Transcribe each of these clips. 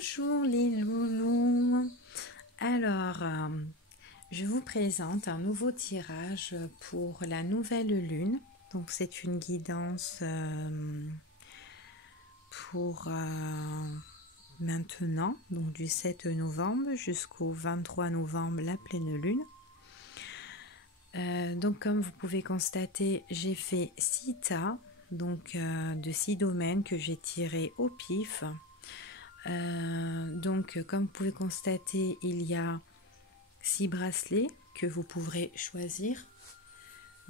Bonjour les loulous. Alors, je vous présente un nouveau tirage pour la nouvelle lune. Donc, c'est une guidance pour maintenant, donc du 7 novembre jusqu'au 23 novembre, la pleine lune. Donc, comme vous pouvez constater, j'ai fait 6 tas, donc de 6 domaines que j'ai tirés au pif. Donc comme vous pouvez constater, il y a 6 bracelets que vous pourrez choisir.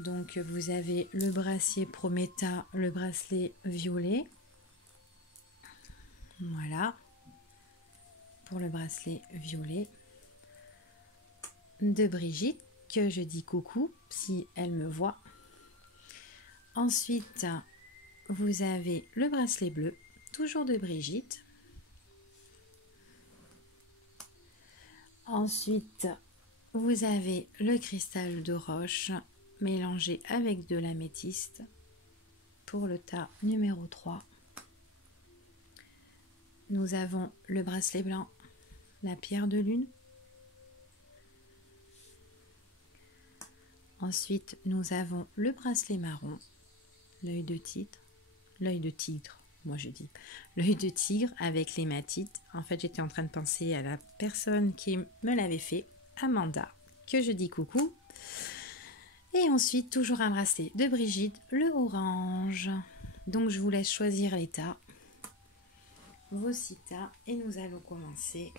Donc vous avez le bracelet Prometa, le bracelet violet. Voilà, pour le bracelet violet de Brigitte, que je dis coucou si elle me voit. Ensuite, vous avez le bracelet bleu, toujours de Brigitte. Ensuite, vous avez le cristal de roche mélangé avec de l'améthyste pour le tas numéro 3. Nous avons le bracelet blanc, la pierre de lune. Ensuite, nous avons le bracelet marron, l'œil de tigre, moi je dis l'œil de tigre avec l'hématite. En fait, j'étais en train de penser à la personne qui me l'avait fait, Amanda, que je dis coucou. Et ensuite, toujours un bracelet de Brigitte, le orange. Donc, je vous laisse choisir les tas, vos 6 tas, et nous allons commencer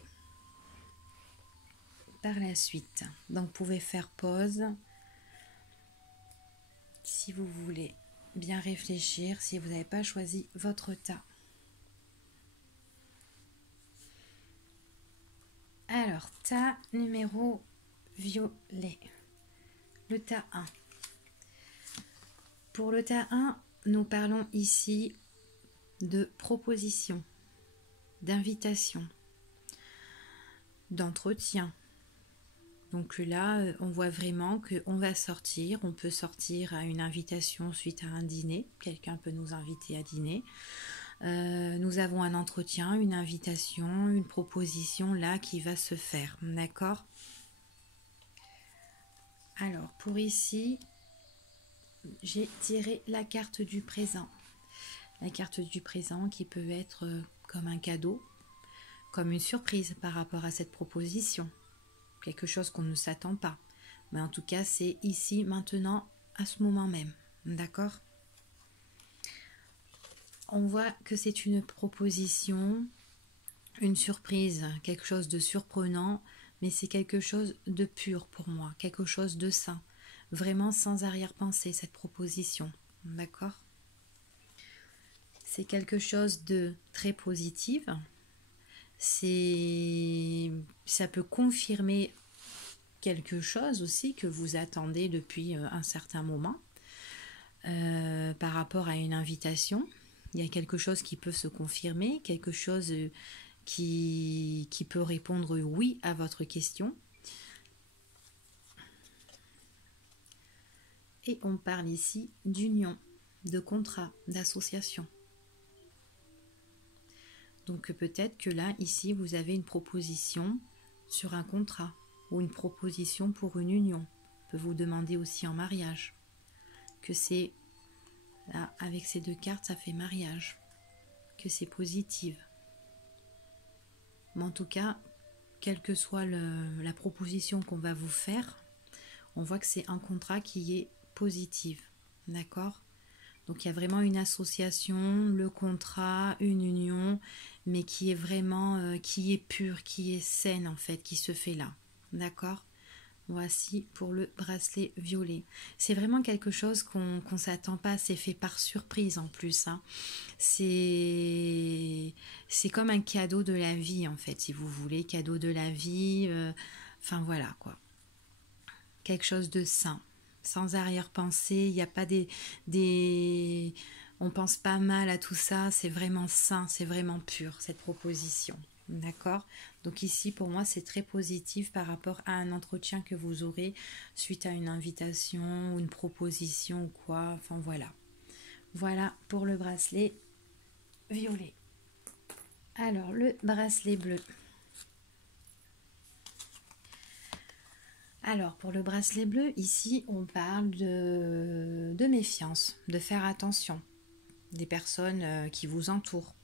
par la suite. Donc, vous pouvez faire pause si vous voulez bien réfléchir, si vous n'avez pas choisi votre tas. Alors, tas numéro violet, le tas 1. Pour le tas 1, nous parlons ici de proposition, d'invitation, d'entretien. Donc là, on voit vraiment qu'on va sortir. On peut sortir à une invitation suite à un dîner. Quelqu'un peut nous inviter à dîner. Nous avons un entretien, une invitation, une proposition là qui va se faire. D'accord ? Alors, pour ici, j'ai tiré la carte du présent. La carte du présent qui peut être comme un cadeau, comme une surprise par rapport à cette proposition. Quelque chose qu'on ne s'attend pas. Mais en tout cas, c'est ici, maintenant, à ce moment même. D'accord ? On voit que c'est une proposition, une surprise, quelque chose de surprenant, mais c'est quelque chose de pur pour moi, quelque chose de sain. Vraiment sans arrière-pensée, cette proposition. D'accord ? C'est quelque chose de très positif. Ça peut confirmer quelque chose aussi que vous attendez depuis un certain moment par rapport à une invitation. Il y a quelque chose qui peut se confirmer, quelque chose qui peut répondre oui à votre question. Et on parle ici d'union, de contrat, d'association. Donc peut-être que là, ici, vous avez une proposition sur un contrat ou une proposition pour une union. On peut vous demander aussi en mariage. Que c'est, là, avec ces 2 cartes, ça fait mariage. Que c'est positif. Mais en tout cas, quelle que soit la proposition qu'on va vous faire, on voit que c'est un contrat qui est positif. D'accord ? Donc il y a vraiment une association, le contrat, une union, mais qui est vraiment, qui est pure, qui est saine en fait, qui se fait là. D'accord ? Voici pour le bracelet violet. C'est vraiment quelque chose qu'on ne s'attend pas, c'est fait par surprise en plus. Hein. C'est comme un cadeau de la vie en fait, si vous voulez, cadeau de la vie. Enfin voilà quoi. Quelque chose de sain. Sans arrière-pensée, il n'y a pas on pense pas mal à tout ça, c'est vraiment sain, c'est vraiment pur cette proposition. D'accord ? Donc ici, pour moi, c'est très positif par rapport à un entretien que vous aurez suite à une invitation ou une proposition ou quoi. Enfin voilà. Voilà pour le bracelet violet. Alors, le bracelet bleu. Alors, pour le bracelet bleu, ici, on parle de méfiance, de faire attention des personnes qui vous entourent.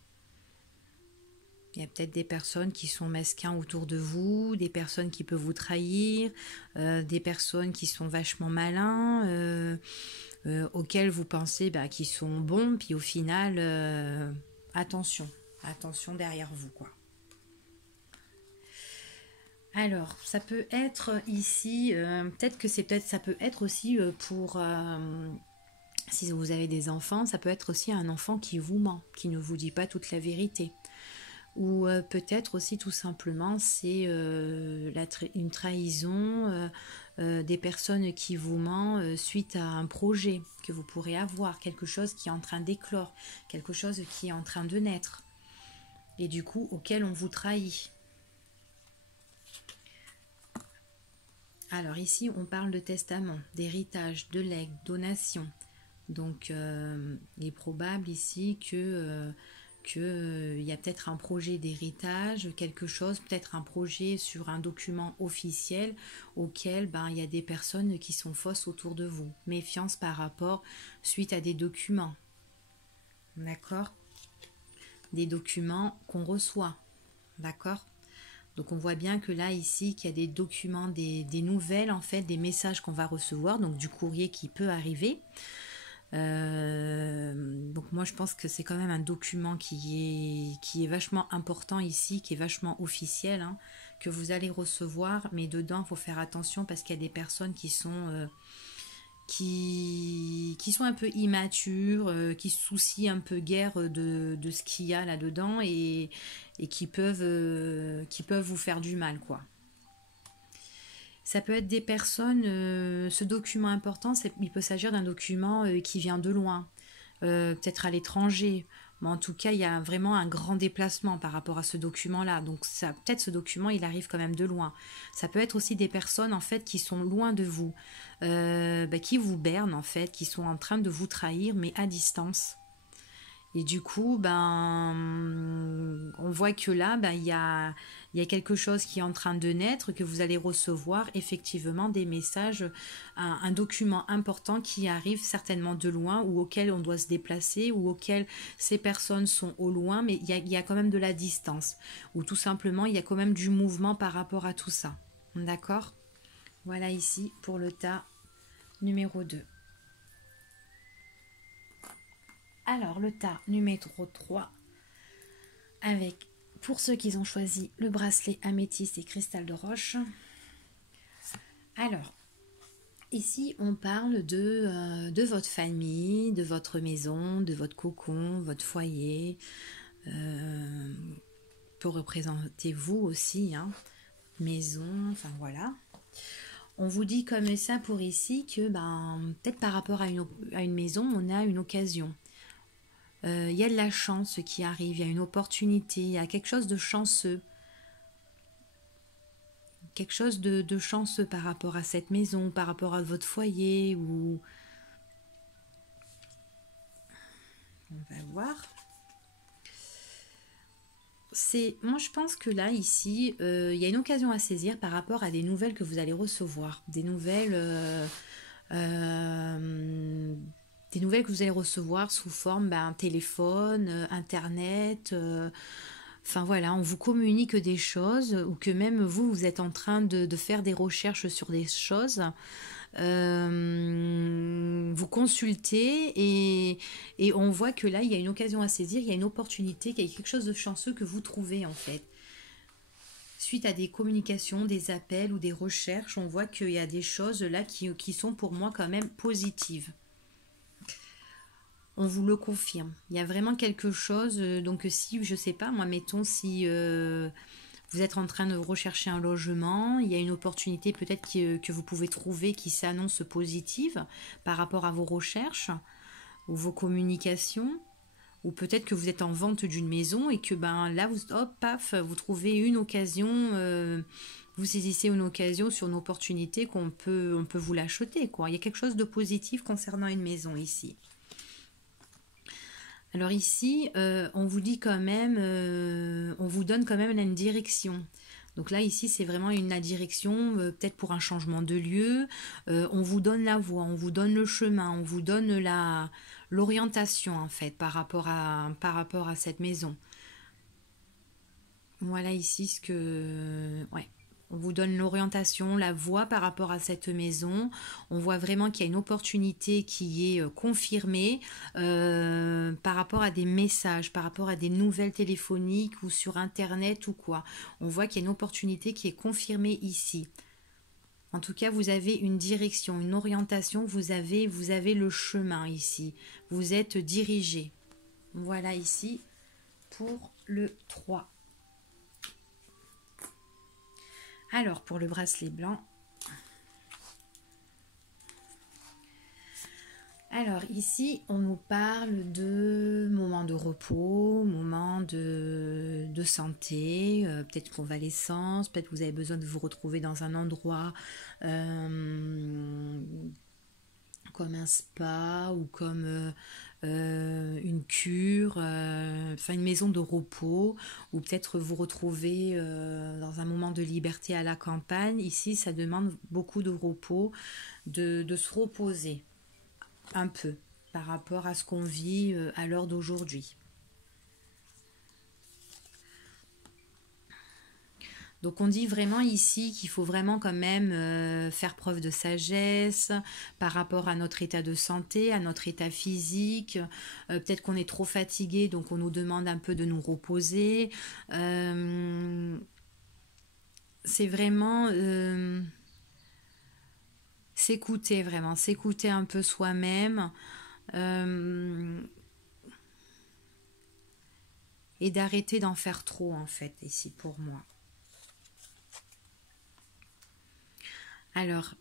Il y a peut-être des personnes qui sont mesquins autour de vous, des personnes qui peuvent vous trahir, des personnes qui sont vachement malins, auxquels vous pensez qu'ils sont bons, puis au final, attention, attention derrière vous, quoi. Alors, ça peut être ici, ça peut être aussi pour, si vous avez des enfants, ça peut être aussi un enfant qui vous ment, qui ne vous dit pas toute la vérité. Ou peut-être aussi tout simplement c'est une trahison des personnes qui vous mentent suite à un projet que vous pourrez avoir, quelque chose qui est en train d'éclore, quelque chose qui est en train de naître et du coup auquel on vous trahit. Alors ici on parle de testament, d'héritage, de legs, donation. Donc il est probable ici que qu'il y a peut-être un projet d'héritage, quelque chose, peut-être un projet sur un document officiel auquel il y a des personnes qui sont fausses autour de vous. Méfiance par rapport suite à des documents. D'accord? Des documents qu'on reçoit. D'accord? Donc on voit bien que là, ici, qu'il y a des documents, des nouvelles, en fait, des messages qu'on va recevoir, donc du courrier qui peut arriver. Donc moi je pense que c'est quand même un document qui est vachement important ici, qui est vachement officiel, hein, que vous allez recevoir, mais dedans il faut faire attention parce qu'il y a des personnes qui sont qui sont un peu immatures, qui se soucient un peu guère de ce qu'il y a là-dedans et qui peuvent vous faire du mal, quoi. Ça peut être des personnes, ce document important, il peut s'agir d'un document qui vient de loin, peut-être à l'étranger. Mais en tout cas, il y a vraiment un grand déplacement par rapport à ce document-là. Donc peut-être ce document, il arrive quand même de loin. Ça peut être aussi des personnes en fait qui sont loin de vous, qui vous bernent en fait, qui sont en train de vous trahir, mais à distance. Et du coup, on voit que là, il y a quelque chose qui est en train de naître, que vous allez recevoir effectivement des messages, un document important qui arrive certainement de loin ou auquel on doit se déplacer ou auquel ces personnes sont au loin, mais il y a quand même de la distance. Ou tout simplement, il y a quand même du mouvement par rapport à tout ça. D'accord? Voilà ici pour le tas numéro 2. Alors, le tas numéro 3, avec, pour ceux qui ont choisi, le bracelet améthyste et cristal de roche. Alors, ici, on parle de votre famille, de votre maison, de votre cocon, votre foyer. Peut représenter vous aussi, hein, maison, enfin voilà. On vous dit comme ça pour ici que peut-être par rapport à une maison, on a une occasion. Il y a de la chance qui arrive, il y a une opportunité, il y a quelque chose de chanceux. Quelque chose de chanceux par rapport à cette maison, par rapport à votre foyer, ou... On va voir. Moi je pense que là, ici, il y a une occasion à saisir par rapport à des nouvelles que vous allez recevoir. Des nouvelles que vous allez recevoir sous forme téléphone, internet, enfin voilà, on vous communique des choses ou que même vous êtes en train de faire des recherches sur des choses. Vous consultez et on voit que là il y a une occasion à saisir, il y a une opportunité, il y a quelque chose de chanceux que vous trouvez en fait. Suite à des communications, des appels ou des recherches, on voit qu'il y a des choses là qui sont pour moi quand même positives. On vous le confirme. Il y a vraiment quelque chose. Donc si, je sais pas, moi mettons si vous êtes en train de rechercher un logement, il y a une opportunité peut-être que vous pouvez trouver qui s'annonce positive par rapport à vos recherches ou vos communications. Ou peut-être que vous êtes en vente d'une maison et que là, vous trouvez une occasion, vous saisissez une occasion sur une opportunité on peut vous l'acheter, quoi. Il y a quelque chose de positif concernant une maison ici. Alors ici, on vous dit quand même, on vous donne quand même là, une direction. Donc là, ici, c'est vraiment la direction, peut-être pour un changement de lieu. On vous donne la voie, on vous donne le chemin, on vous donne l'orientation en fait par rapport à cette maison. Voilà ici ce que... Ouais. On vous donne l'orientation, la voie par rapport à cette maison. On voit vraiment qu'il y a une opportunité qui est confirmée par rapport à des messages, par rapport à des nouvelles téléphoniques ou sur Internet ou quoi. On voit qu'il y a une opportunité qui est confirmée ici. En tout cas, vous avez une direction, une orientation, vous avez le chemin ici. Vous êtes dirigé. Voilà ici pour le 3. Alors, pour le bracelet blanc. Alors, ici, on nous parle de moments de repos, moments de santé, peut-être convalescence, peut-être que vous avez besoin de vous retrouver dans un endroit comme un spa ou comme une cure, enfin une maison de repos, ou peut-être vous retrouver dans un moment de liberté à la campagne. Ici, ça demande beaucoup de repos, de se reposer un peu par rapport à ce qu'on vit à l'heure d'aujourd'hui. Donc on dit vraiment ici qu'il faut vraiment quand même faire preuve de sagesse par rapport à notre état de santé, à notre état physique. Peut-être qu'on est trop fatigué, donc on nous demande un peu de nous reposer. C'est vraiment s'écouter vraiment, s'écouter un peu soi-même. Et d'arrêter d'en faire trop en fait ici pour moi. Alors,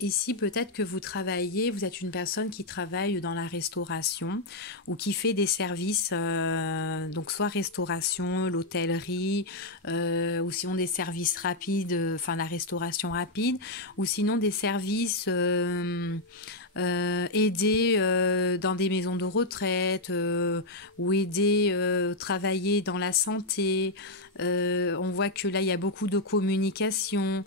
ici, peut-être que vous travaillez, vous êtes une personne qui travaille dans la restauration ou qui fait des services, donc soit restauration, l'hôtellerie, ou sinon des services rapides, enfin la restauration rapide, ou sinon des services aider dans des maisons de retraite ou aider travailler dans la santé. On voit que là, il y a beaucoup de communication.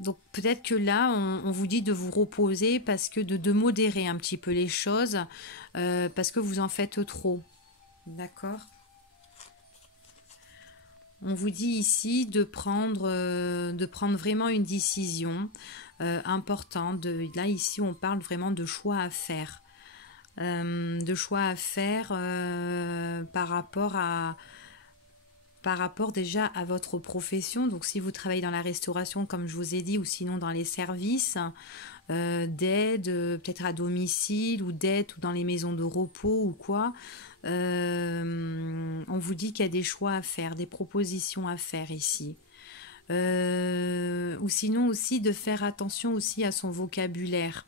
Donc peut-être que là, on vous dit de vous reposer parce que de modérer un petit peu les choses parce que vous en faites trop. D'accord? On vous dit ici de prendre vraiment une décision importante. Là, ici, on parle vraiment de choix à faire. De choix à faire par rapport déjà à votre profession. Donc si vous travaillez dans la restauration, comme je vous ai dit, ou sinon dans les services d'aide, peut-être à domicile, ou d'aide ou dans les maisons de repos ou quoi, on vous dit qu'il y a des choix à faire, des propositions à faire ici. Ou sinon aussi de faire attention aussi à son vocabulaire.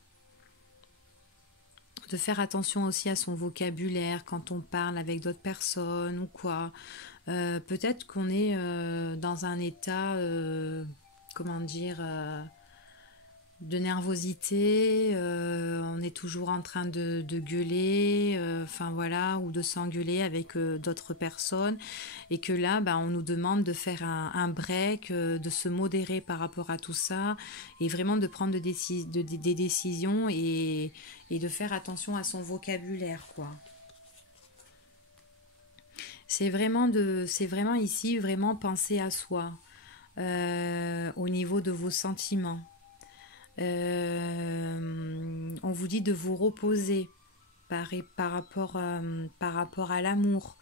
De faire attention aussi à son vocabulaire quand on parle avec d'autres personnes ou quoi. Peut-être qu'on est dans un état, comment dire, de nervosité, on est toujours en train de gueuler, enfin voilà, ou de s'engueuler avec d'autres personnes, et que là, bah, on nous demande de faire un break, de se modérer par rapport à tout ça, et vraiment de prendre des décisions et de faire attention à son vocabulaire, quoi. C'est vraiment ici, vraiment penser à soi, au niveau de vos sentiments. On vous dit de vous reposer par rapport à l'amour,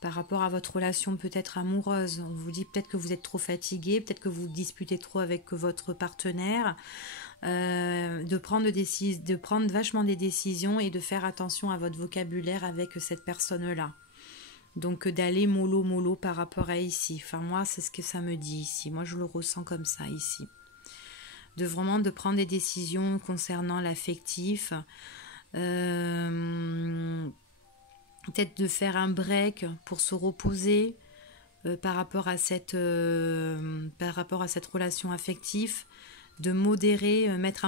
par rapport à votre relation peut-être amoureuse. On vous dit peut-être que vous êtes trop fatigué, peut-être que vous disputez trop avec votre partenaire, de prendre vachement des décisions et de faire attention à votre vocabulaire avec cette personne-là. Donc d'aller mollo mollo par rapport à ici. Enfin moi c'est ce que ça me dit ici. Moi je le ressens comme ça ici. De prendre des décisions concernant l'affectif. Peut-être de faire un break pour se reposer par rapport à cette relation affective. De modérer, mettre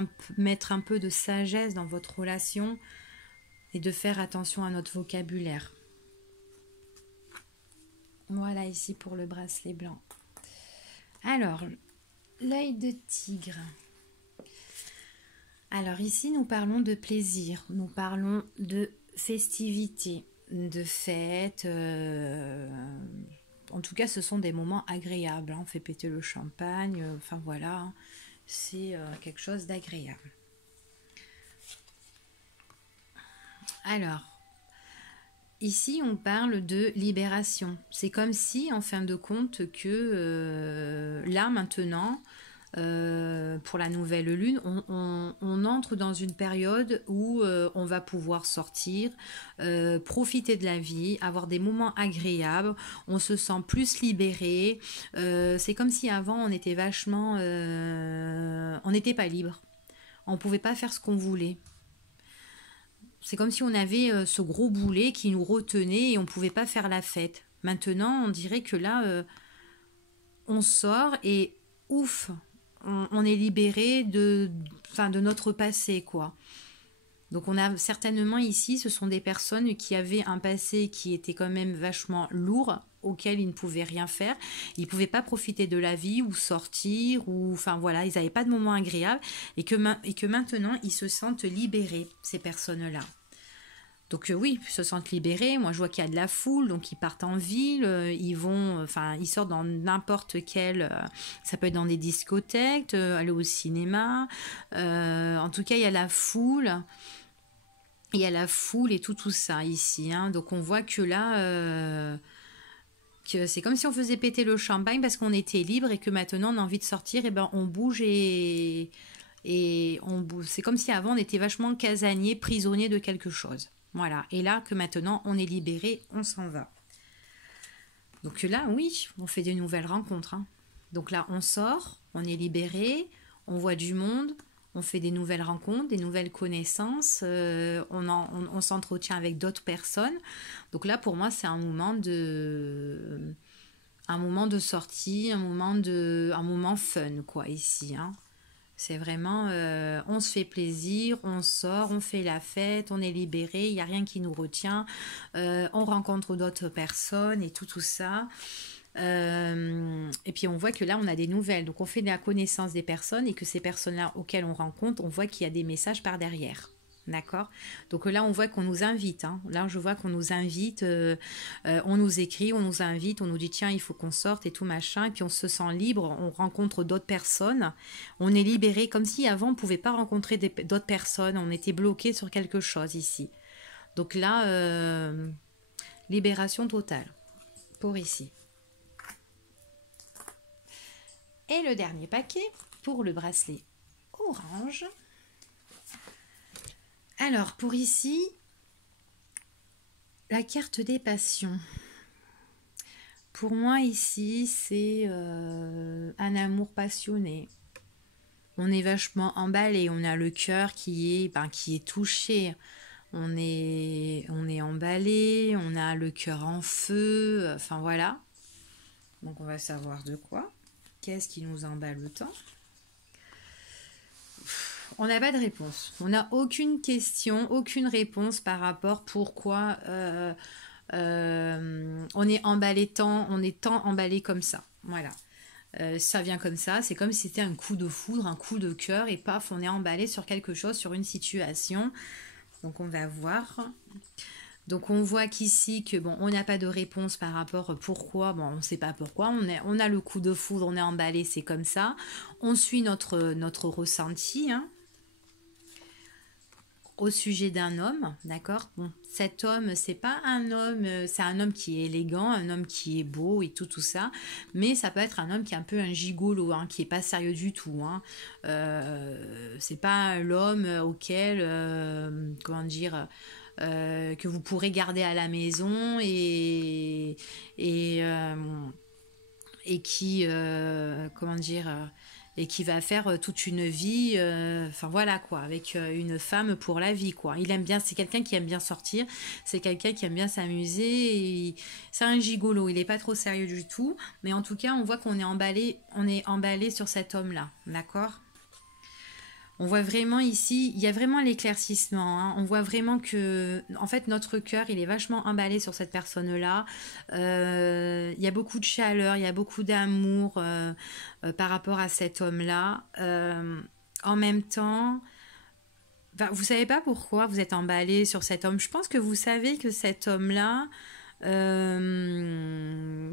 un peu de sagesse dans votre relation et de faire attention à notre vocabulaire. Voilà ici pour le bracelet blanc. Alors, l'œil de tigre. Alors ici, nous parlons de plaisir, nous parlons de festivité, de fête. En tout cas, ce sont des moments agréables. On fait péter le champagne, enfin voilà, c'est quelque chose d'agréable. Alors, ici, on parle de libération. C'est comme si, en fin de compte, que là, maintenant, pour la nouvelle lune, on entre dans une période où on va pouvoir sortir, profiter de la vie, avoir des moments agréables, on se sent plus libéré. C'est comme si avant, on était vachement... on n'était pas libre. On ne pouvait pas faire ce qu'on voulait. C'est comme si on avait ce gros boulet qui nous retenait et on ne pouvait pas faire la fête. Maintenant, on dirait que là, on sort et ouf, on est libéré de notre passé, quoi. Donc on a certainement ici, ce sont des personnes qui avaient un passé qui était quand même vachement lourd, auquel ils ne pouvaient rien faire. Ils ne pouvaient pas profiter de la vie ou sortir, ou enfin voilà, ils n'avaient pas de moments agréables et que maintenant, ils se sentent libérés, ces personnes-là. Donc oui, ils se sentent libérés. Moi, je vois qu'il y a de la foule, donc ils partent en ville, ils sortent dans n'importe quel... ça peut être dans des discothèques, aller au cinéma. En tout cas, il y a la foule. Il y a la foule et tout ça ici. Hein. Donc on voit que là... que c'est comme si on faisait péter le champagne parce qu'on était libre et que maintenant on a envie de sortir, et ben on bouge et on bouge. C'est comme si avant on était vachement casanier, prisonnier de quelque chose. Voilà. Et là que maintenant on est libéré, on s'en va. Donc là, oui, on fait des nouvelles rencontres. Hein. Donc là, on sort, on est libéré, on voit du monde, on fait des nouvelles rencontres, des nouvelles connaissances, on s'entretient avec d'autres personnes. Donc là, pour moi, c'est un moment de sortie, un moment fun, quoi, ici. Hein. C'est vraiment, on se fait plaisir, on sort, on fait la fête, on est libéré, il n'y a rien qui nous retient, on rencontre d'autres personnes et tout ça. Et puis on voit que là on a des nouvelles, donc on fait la connaissance des personnes et que ces personnes-là auxquelles on rencontre, on voit qu'il y a des messages par derrière. D'accord. Donc là, on voit qu'on nous invite. Hein. Là, je vois qu'on nous invite, on nous écrit, on nous invite, on nous dit tiens, il faut qu'on sorte et tout machin. Et puis on se sent libre, on rencontre d'autres personnes. On est libéré, comme si avant on ne pouvait pas rencontrer d'autres personnes. On était bloqué sur quelque chose ici. Donc là, libération totale pour ici. Et le dernier paquet pour le bracelet orange. Alors, pour ici, la carte des passions. Pour moi, ici, c'est un amour passionné. On est vachement emballé, on a le cœur qui est touché. On est emballé, on a le cœur en feu, enfin voilà. Donc, on va savoir de quoi. Qu'est-ce qui nous emballe autant ? On n'a pas de réponse. On n'a aucune question, aucune réponse par rapport pourquoi on est tant emballé comme ça. Voilà. Ça vient comme ça. C'est comme si c'était un coup de foudre, un coup de cœur et paf, on est emballé sur quelque chose, sur une situation. Donc on va voir. Donc on voit qu'ici que bon, on n'a pas de réponse par rapport à pourquoi. Bon, on ne sait pas pourquoi. On a le coup de foudre, on est emballé, c'est comme ça. On suit notre ressenti. Hein. Au sujet d'un homme, d'accord. Bon, cet homme, c'est pas un homme, c'est un homme qui est élégant, un homme qui est beau et tout ça, mais ça peut être un homme qui est un peu un gigolo, hein, qui est pas sérieux du tout. Hein. C'est pas l'homme auquel, que vous pourrez garder à la maison et qui, et qui va faire toute une vie, enfin voilà quoi, avec une femme pour la vie quoi. Il aime bien, c'est quelqu'un qui aime bien sortir, c'est quelqu'un qui aime bien s'amuser, c'est un gigolo, il est pas trop sérieux du tout, mais en tout cas on voit qu'on est emballé sur cet homme-là, d'accord ? On voit vraiment ici, il y a vraiment l'éclaircissement, hein. On voit vraiment que, en fait, notre cœur, il est vachement emballé sur cette personne-là. Il y a beaucoup de chaleur, il y a beaucoup d'amour par rapport à cet homme-là. En même temps, enfin, vous savez pas pourquoi vous êtes emballé sur cet homme. Je pense que vous savez que cet homme-là,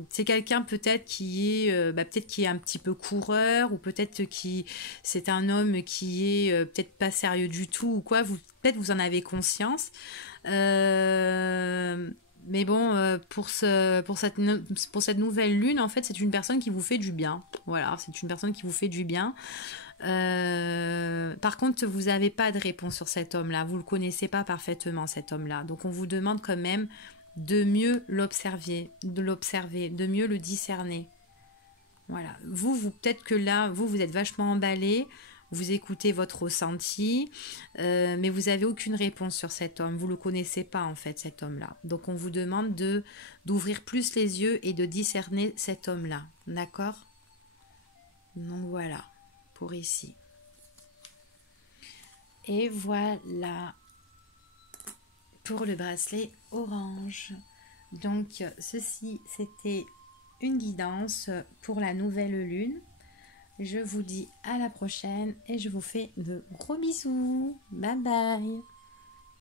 c'est quelqu'un peut-être qui est peut-être qui est un petit peu coureur, ou peut-être qui c'est un homme qui est peut-être pas sérieux du tout ou quoi. Vous peut-être vous en avez conscience. Mais bon, pour cette nouvelle lune, en fait, c'est une personne qui vous fait du bien. Voilà, c'est une personne qui vous fait du bien. Par contre, vous n'avez pas de réponse sur cet homme-là. Vous ne le connaissez pas parfaitement, cet homme-là. Donc, on vous demande quand même de mieux l'observer, de mieux le discerner. Voilà. Vous peut-être que là, vous êtes vachement emballé, vous écoutez votre ressenti, mais vous n'avez aucune réponse sur cet homme. Vous ne le connaissez pas, en fait, cet homme-là. Donc, on vous demande d'ouvrir plus les yeux et de discerner cet homme-là. D'accord? Donc, voilà, pour ici. Et voilà pour le bracelet orange. Donc, ceci, c'était une guidance pour la nouvelle lune. Je vous dis à la prochaine et je vous fais de gros bisous. Bye bye.